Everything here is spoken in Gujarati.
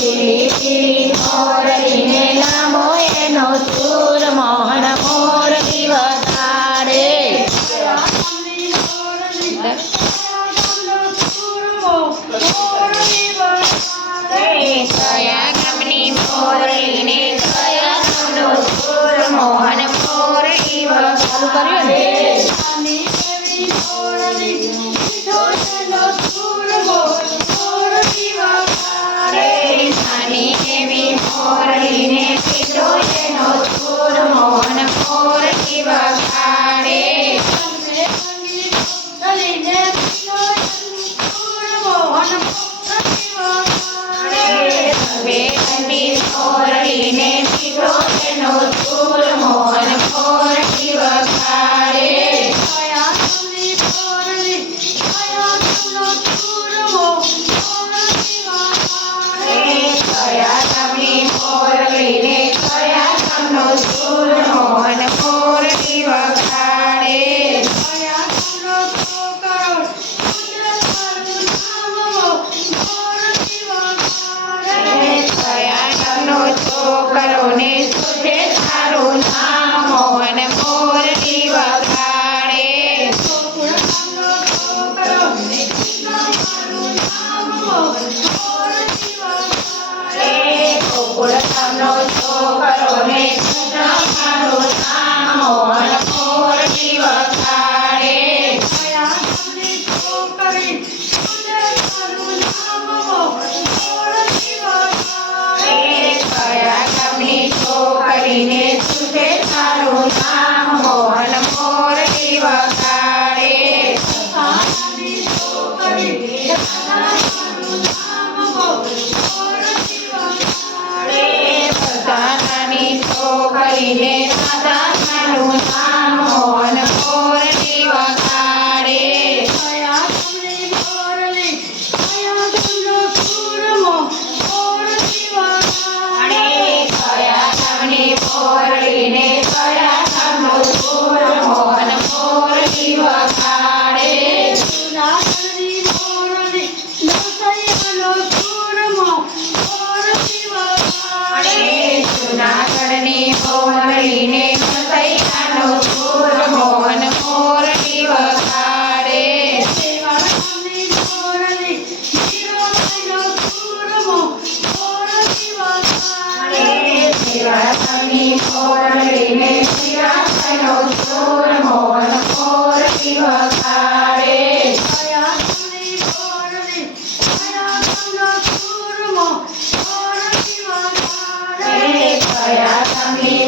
લીલી પીળી મોરલીને લાંબો એનો સૂર મોહન મોરલી વગાડે. કયા ગામની મોરલીને કયા ગામનો સૂર મોહન મોરલી વગાડે. નાની એવી મોરલીને પીધો એનો સૂર મોહન મોરલી વગાડે. બેની મોરલીને પીધો એનો સૂર મોહન મોરલી વગાડે. કયા ગામની મોરલીને કયા ગામનો સૂર મોહન મોરલી વગાડે. કયા ગામનો છોકરો ને સુજે તારું નામ મોહન મોરલી વગાડે. ગોકુળ ગામનો છોકરો ને તારું નામ મોહન મોરલી વગાડે. કયા ગામની છોકરીને સુજે તારું નામ મોહન મોરલી વગાડે. બધાની છોકરીને દાદાનું નામ મોહન મોરલી વગાડે. કયા ગામની મોરલીને કયા ગામનો સૂર મોહન મોરલી વગાડે. જૂનાગઢની મોરલીને કસૈયાનો સૂર મોહન મોરલી વગાડે. શિવાજીની મોરલીને શિવાજીનો સૂર મોહન મોરલી વગાડે. કયા ગામની